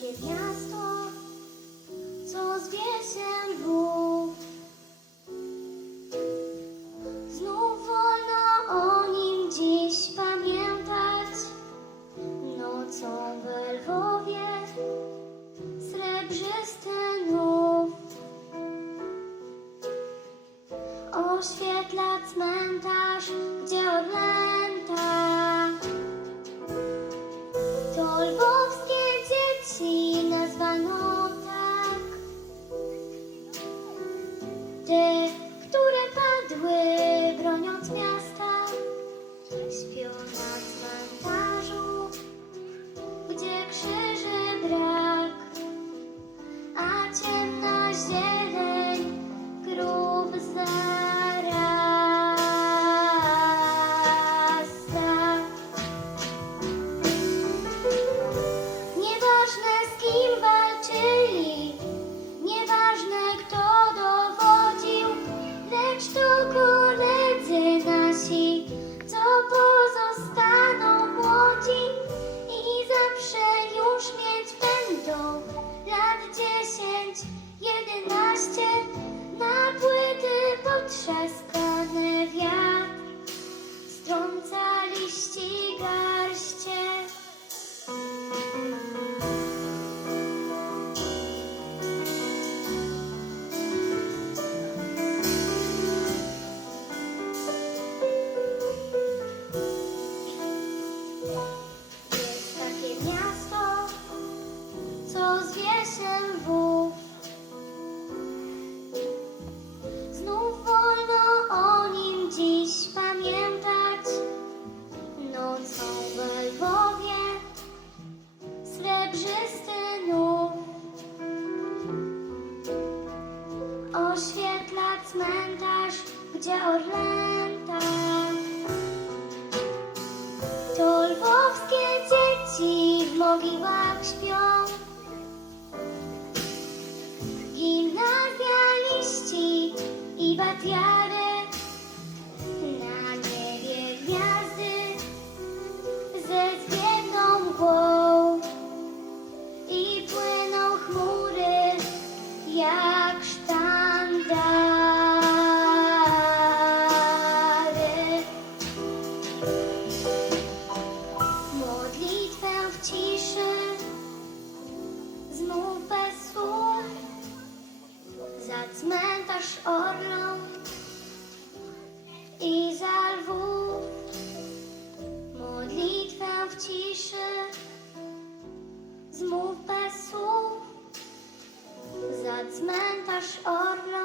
takie miasto, co z wiesiem bóg. Znów wolno o nim dziś pamiętać, nocą w Lwowie srebrzysty nów. Oświetla cmentarz, gdzie odlęta jedenaście, na płyty potrzaskane wiatr, strąca liści garście. Jest takie miasto, co zwie się Lwów. Srebrzysty nów oświetla cmentarz, gdzie orlęta. To lwowskie dzieci w mogiłach śpią. Gimnazjaliści i batiary cmentarz orlą i za lwów. Modlitwę w ciszy, znów bez słów, za cmentarz orlą